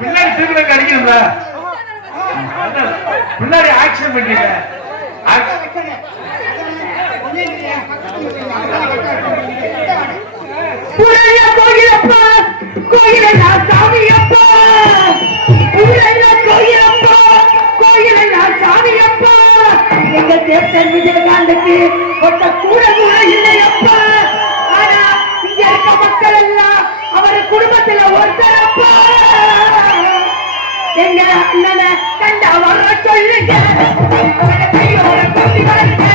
பின்னாடி திரும்ப அடிக்கணும்ல, பின்னாடி ஆக்ஷன் பண்ணீங்க. கோயிலப்பா கோயிலா சாமியப்பா, கோயிலப்பா கோயிலா சாமியப்பா, எங்க கேப்டன் விஜயகாந்துக்கு ஒட்ட கூட கூட இல்லையப்பா. ஆனா இங்க இருக்க மக்கள் எல்லாம் அவர் குடும்பத்துல ஒருத்தரப்பா. எங்க அண்ணனை கண்டா வர சொல்லுங்க, கையோட கொண்டு வாருங்க.